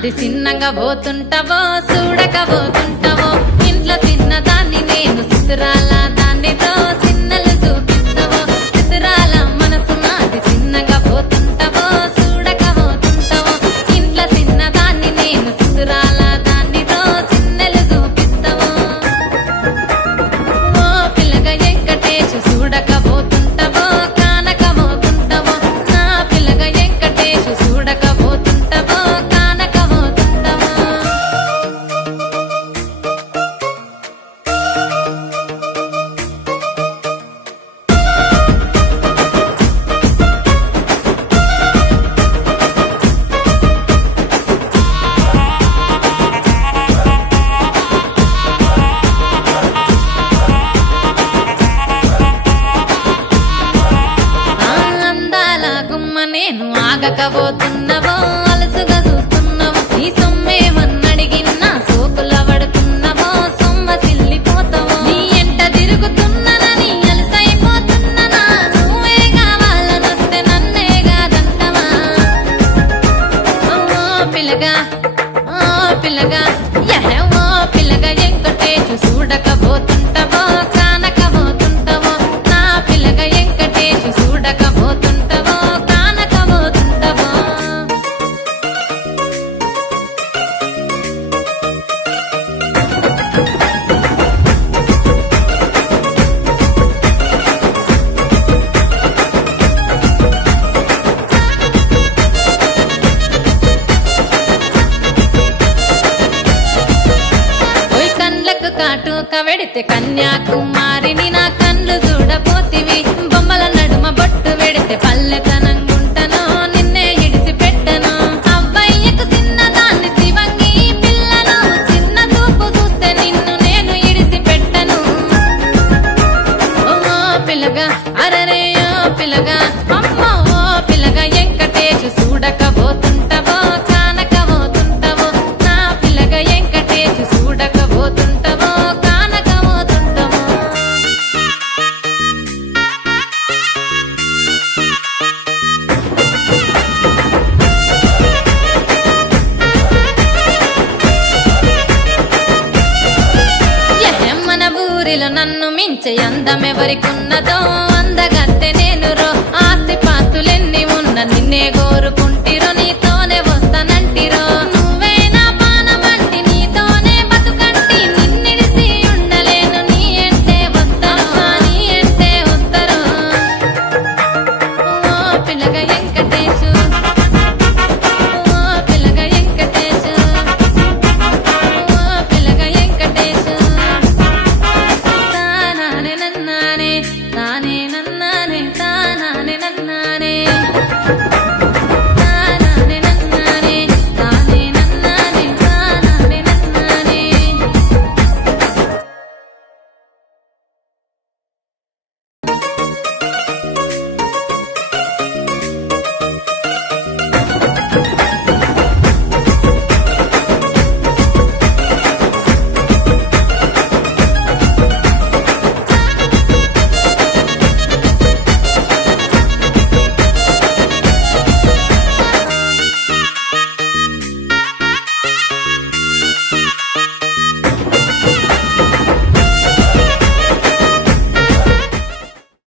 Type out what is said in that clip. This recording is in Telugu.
నాది చిన్నగా పోతుంటావో చూడకపోతుంటావో ఇంట్లో చిన్నదాన్ని నేను చిత్రాల దాన్నితో చిన్నలు చూపిస్తావో చిత్రాల మనసు నాది చిన్నగా పోతుంటావో చూడకపోతుంటావో ఇంట్లో చిన్నదాన్ని నేను చిత్రాల దాన్నితో చిన్నలు చూపిస్తావో ఓ పిల్లగా వెంకటేశు చూడకపోతుంటావో కానకపోతుంటావో నా పిల్లగా వెంకటేశు చూడకపోతుంటావో కానకపోతుంటావో అందాల గుమ్మ నేను ఆగకపోతున్నావో అలసుగా చూస్తున్నావో నీ సొమ్మేమన్నడిగిన్నా సోకుల పడుతున్నావో సొమ్మ సిల్లిపోతావో నీ ఎంట తిరుగుతున్నానని అలసైపోతున్నానా నువ్వే కావాలనొస్తే నన్నే కాదంటవా ఓ పిల్లగా యహే ఓ పిల్లగా వెంకటేశు చూడకపోతుంటావో కానకపోతుంటావో నా పిల్లగా వెంకటేశు చూడకపోతుంటావో కానకపోతుంటావో ఓయ్ కండ్లకు కాటుక వెడితే కన్యాకుమారిని నా కండ్లు చూడపోతివి బొమ్మల నడుమ బొట్టు వెడితే పల్లెతనంగుంటను నిన్నే ఇడిసి పెట్టను అవ్వయ్యకు చిన్నదాన్ని శివంగి పిల్లను చిన్న చూపు చూస్తే నిన్ను నేను ఇడిసి పెట్టను ఓ పిల్లగా అరరే ఓ పిల్లగా అమ్మో ఓ పిల్లగా వెంకటేశు చూడకపోతుంటావో కానకపోతుంటావో నా పిల్లగా వెంకటేశు చూడకపోతుంటావో కానకపోతుంటావో మన ఊరిలో నన్ను మించే అందమెవరికున్నదో